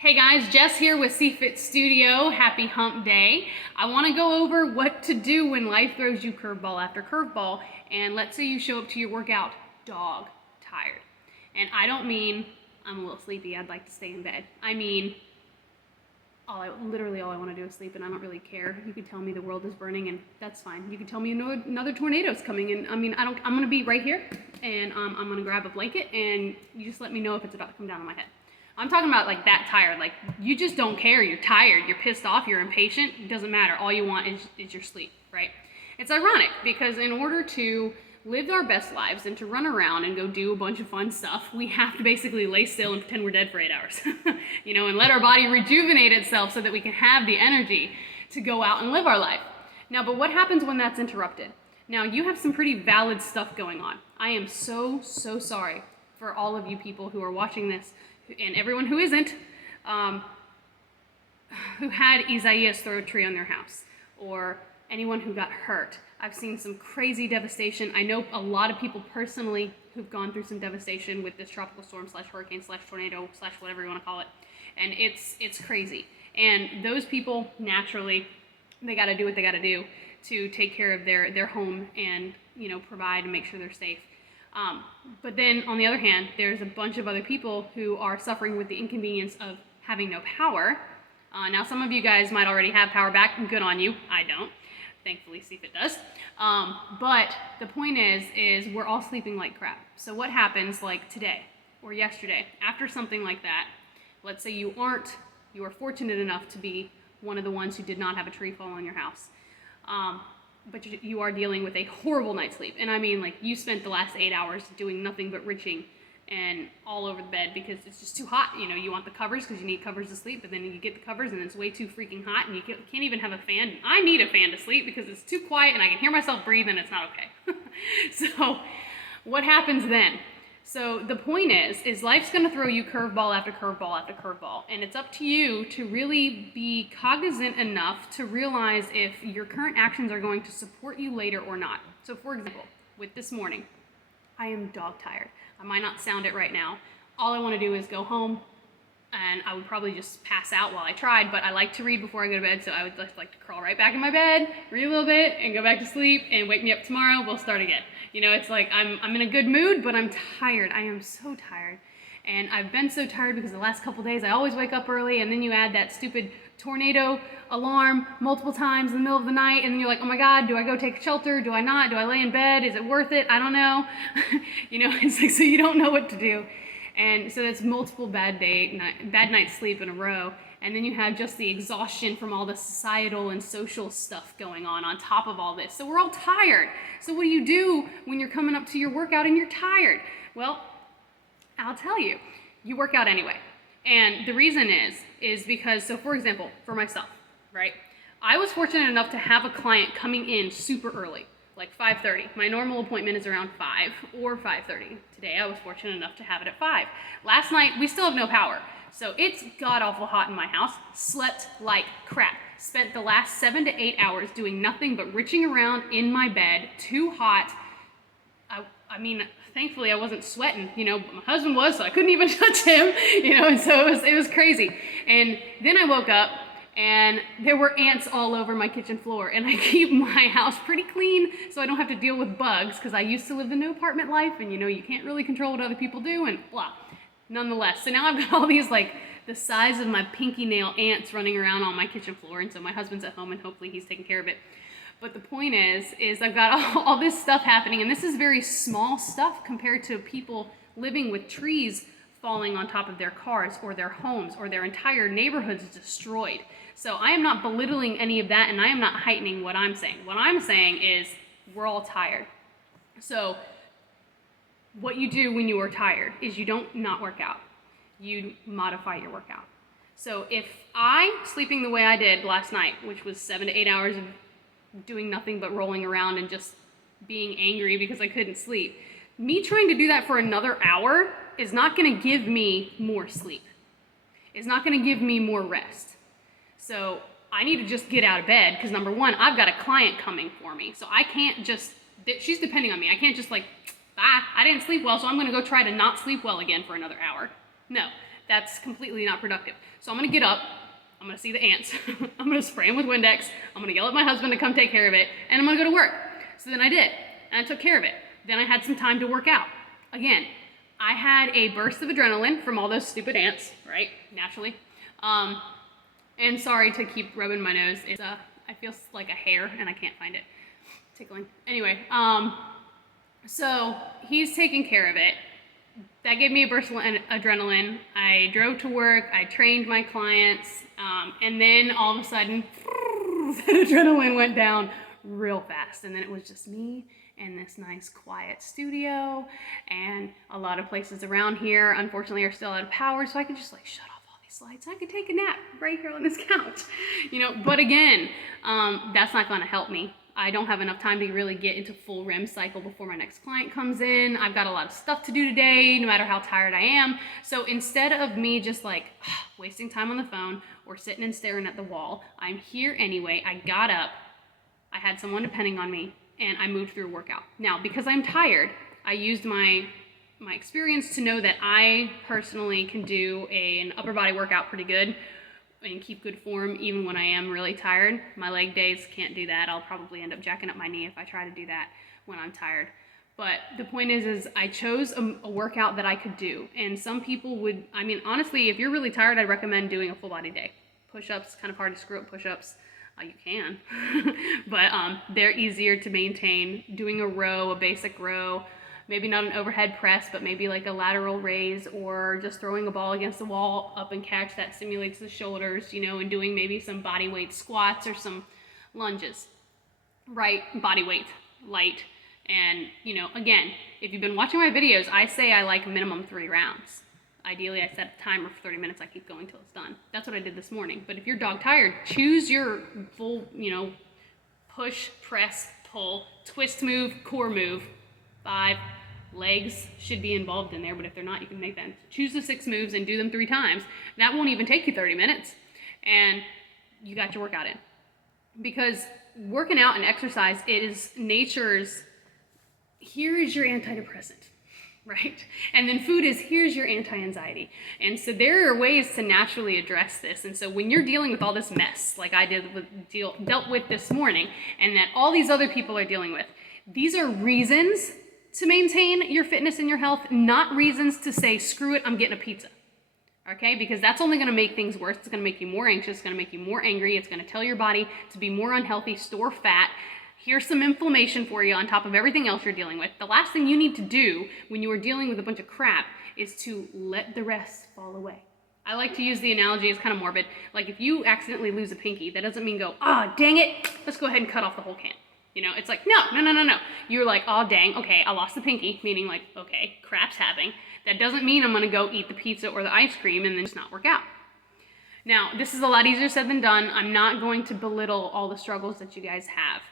Hey guys, Jess here with CFit Studio. Happy hump day. I want to go over what to do when life throws you curveball after curveball, and let's say you show up to your workout dog tired. And I don't mean I'm a little sleepy, I'd like to stay in bed. I mean literally all I want to do is sleep, and I don't really care. You could tell me the world is burning, and that's fine. You could tell me another tornado's coming, and I'm gonna be right here, and I'm gonna grab a blanket, and you just let me know if it's about to come down on my head. I'm talking about like that tired, like you just don't care, you're tired, you're pissed off, you're impatient, it doesn't matter, all you want is your sleep, right? It's ironic because in order to live our best lives and to run around and go do a bunch of fun stuff, we have to basically lay still and pretend we're dead for 8 hours, and let our body rejuvenate itself so that we can have the energy to go out and live our life. Now, but what happens when that's interrupted? Now, you have some pretty valid stuff going on. I am so sorry for all of you people who are watching this, and everyone who isn't, who had Isaias throw a tree on their house, or anyone who got hurt. I've seen some crazy devastation. I know a lot of people personally who've gone through some devastation with this tropical storm / hurricane / tornado / whatever you want to call it, and it's crazy. And those people, naturally, they got to do what they got to do to take care of their home and provide and make sure they're safe. But then on the other hand, there's a bunch of other people who are suffering with the inconvenience of having no power. Now some of you guys might already have power back, good on you, I don't. Thankfully, see if it does. But the point is we're all sleeping like crap. So what happens like today or yesterday after something like that? Let's say you are fortunate enough to be one of the ones who did not have a tree fall on your house. But you are dealing with a horrible night's sleep. And I mean, like, you spent the last 8 hours doing nothing but riching and all over the bed because it's just too hot. You want the covers because you need covers to sleep, but then you get the covers and it's way too freaking hot and you can't even have a fan. I need a fan to sleep because it's too quiet and I can hear myself breathe and it's not okay. So what happens then? So the point is life's going to throw you curveball after curveball after curveball, and it's up to you to really be cognizant enough to realize if your current actions are going to support you later or not. So for example, with this morning, I am dog tired. I might not sound it right now. All I want to do is go home, and I would probably just pass out while I tried, but I like to read before I go to bed, so I would just like to crawl right back in my bed, read a little bit, and go back to sleep, and wake me up tomorrow, we'll start again. It's like I'm in a good mood, but I'm tired. I am so tired. And I've been so tired because the last couple days I always wake up early, and then you add that stupid tornado alarm multiple times in the middle of the night, and then you're like, oh my God, do I go take shelter? Do I not? Do I lay in bed? Is it worth it? I don't know. It's like, so you don't know what to do. And so that's multiple bad night's sleep in a row. And then you have just the exhaustion from all the societal and social stuff going on top of all this. So we're all tired. So what do you do when you're coming up to your workout and you're tired? Well, I'll tell you, you work out anyway. And the reason is because, so for example, for myself, right? I was fortunate enough to have a client coming in super early, like 5:30. My normal appointment is around 5 or 5:30. Today I was fortunate enough to have it at 5. Last night, we still have no power. So it's god-awful hot in my house. Slept like crap. Spent the last 7 to 8 hours doing nothing but riching around in my bed. Too hot. I mean, thankfully I wasn't sweating, but my husband was, so I couldn't even touch him, and so it was crazy. And then I woke up and there were ants all over my kitchen floor, and I keep my house pretty clean so I don't have to deal with bugs because I used to live the new apartment life, and you can't really control what other people do, and blah. Nonetheless, so now I've got all these like the size of my pinky nail ants running around on my kitchen floor, and so my husband's at home and hopefully he's taking care of it. But the point is I've got all this stuff happening, and this is very small stuff compared to people living with trees falling on top of their cars or their homes or their entire neighborhoods destroyed. So I am not belittling any of that, and I am not heightening what I'm saying. What I'm saying is we're all tired. So what you do when you are tired is you don't not work out. You modify your workout. So if sleeping the way I did last night, which was 7 to 8 hours of doing nothing but rolling around and just being angry because I couldn't sleep, me trying to do that for another hour is not going to give me more sleep. It's not going to give me more rest. So I need to just get out of bed because number one, I've got a client coming for me. So I can't just, she's depending on me. I can't just like, I didn't sleep well, so I'm going to go try to not sleep well again for another hour. No, That's completely not productive. So I'm gonna get up, I'm gonna see the ants, I'm gonna spray them with Windex, I'm gonna yell at my husband to come take care of it, and I'm gonna go to work. So then I did, and I took care of it. Then I had some time to work out. Again, I had a burst of adrenaline from all those stupid ants, right, naturally. And sorry to keep rubbing my nose. It's I feel like a hair and I can't find it. Tickling. Anyway, so he's taking care of it. That gave me a burst of adrenaline. I drove to work, I trained my clients, and then all of a sudden, that adrenaline went down real fast. And then it was just me in this nice quiet studio, and a lot of places around here, unfortunately, are still out of power, so I could just like shut off all these lights. I could take a nap right here on this couch, you know, but again, that's not gonna help me. I don't have enough time to really get into full REM cycle before my next client comes in. I've got a lot of stuff to do today, no matter how tired I am. So instead of me just like wasting time on the phone or sitting and staring at the wall, I'm here anyway. I got up, I had someone depending on me, and I moved through a workout. Now, because I'm tired, I used my experience to know that I personally can do an upper body workout pretty good and keep good form even when I am really tired. My leg days can't do that. I'll probably end up jacking up my knee if I try to do that when I'm tired. But the point is I chose a workout that I could do. And some people would, I mean, honestly, if you're really tired, I'd recommend doing a full body day. Push-ups, kind of hard to screw up push-ups. You can, but they're easier to maintain. Doing a row, a basic row, maybe not an overhead press, but maybe like a lateral raise, or just throwing a ball against the wall up and catch, that stimulates the shoulders, you know, and doing maybe some body weight squats or some lunges, right? Body weight, light. And, you know, again, if you've been watching my videos, I say I like minimum 3 rounds. Ideally, I set a timer for 30 minutes. I keep going till it's done. That's what I did this morning. But if you're dog tired, choose your full, you know, push, press, pull, twist move, core move. 5 legs should be involved in there, but if they're not, you can make that. Choose the 6 moves and do them 3 times. That won't even take you 30 minutes. And you got your workout in. Because working out and exercise, it is nature's, here is your antidepressant. Right? And then food is, here's your anti-anxiety. And so there are ways to naturally address this. And so when you're dealing with all this mess, like I dealt with this morning, and that all these other people are dealing with, these are reasons to maintain your fitness and your health, not reasons to say, screw it, I'm getting a pizza. Okay? Because that's only going to make things worse. It's going to make you more anxious. It's going to make you more angry. It's going to tell your body to be more unhealthy, store fat. Here's some inflammation for you on top of everything else you're dealing with. The last thing you need to do when you are dealing with a bunch of crap is to let the rest fall away. I like to use the analogy, it's kind of morbid. Like if you accidentally lose a pinky, that doesn't mean go, ah, dang it, let's go ahead and cut off the whole can. You know, it's like, no. You're like, oh, dang, okay, I lost the pinky, meaning like, okay, crap's happening. That doesn't mean I'm going to go eat the pizza or the ice cream and then just not work out. Now, this is a lot easier said than done. I'm not going to belittle all the struggles that you guys have.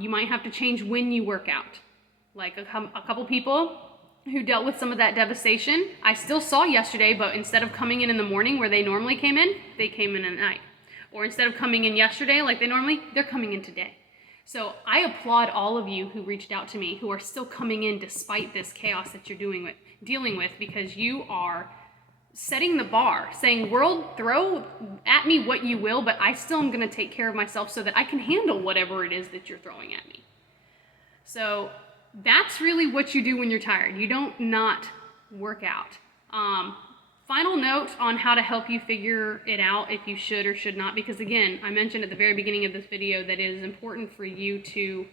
You might have to change when you work out. Like a couple people who dealt with some of that devastation, I still saw yesterday, but instead of coming in the morning where they normally came in, they came in at night. Or instead of coming in yesterday like they normally, they're coming in today. So I applaud all of you who reached out to me, who are still coming in despite this chaos that you're dealing with, because you are setting the bar, saying, world, throw at me what you will, but I still am going to take care of myself so that I can handle whatever it is that you're throwing at me. So that's really what you do when you're tired. You don't not work out. Final note on how to help you figure it out if you should or should not, because again, I mentioned at the very beginning of this video that it is important for you to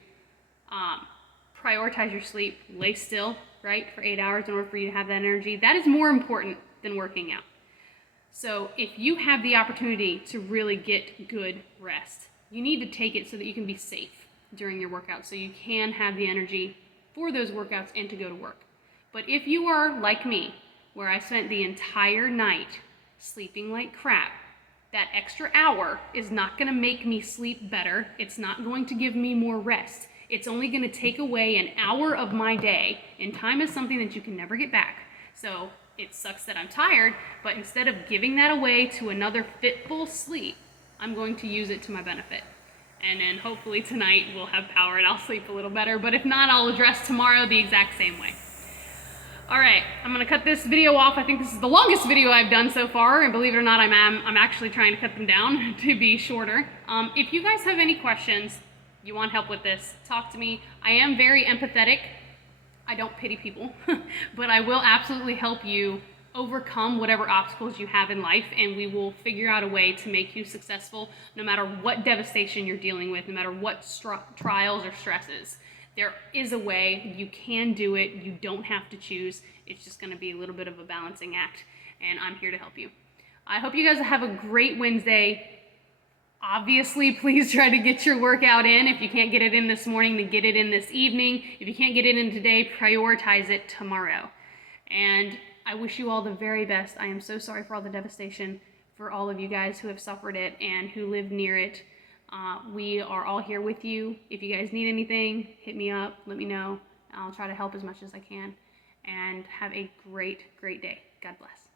prioritize your sleep, lay still, right, for 8 hours in order for you to have that energy. That is more important than working out. So if you have the opportunity to really get good rest, you need to take it so that you can be safe during your workout, so you can have the energy for those workouts and to go to work. But if you are like me, where I spent the entire night sleeping like crap, that extra hour is not going to make me sleep better. It's not going to give me more rest. It's only going to take away an hour of my day, and time is something that you can never get back. So it sucks that I'm tired, but instead of giving that away to another fitful sleep, I'm going to use it to my benefit. And then hopefully tonight we'll have power and I'll sleep a little better, but if not, I'll address tomorrow the exact same way. All right, I'm gonna cut this video off. I think this is the longest video I've done so far, and believe it or not, I'm actually trying to cut them down to be shorter. If you guys have any questions, you want help with this, talk to me. I am very empathetic. I don't pity people, but I will absolutely help you overcome whatever obstacles you have in life, and we will figure out a way to make you successful no matter what devastation you're dealing with, no matter what trials or stresses. There is a way. You can do it. You don't have to choose. It's just going to be a little bit of a balancing act, and I'm here to help you. I hope you guys have a great Wednesday. Obviously, please try to get your workout in. If you can't get it in this morning, then get it in this evening. If you can't get it in today, prioritize it tomorrow. And I wish you all the very best. I am so sorry for all the devastation, for all of you guys who have suffered it and who live near it. We are all here with you. If you guys need anything, hit me up, let me know. I'll try to help as much as I can. And have a great, great day. God bless.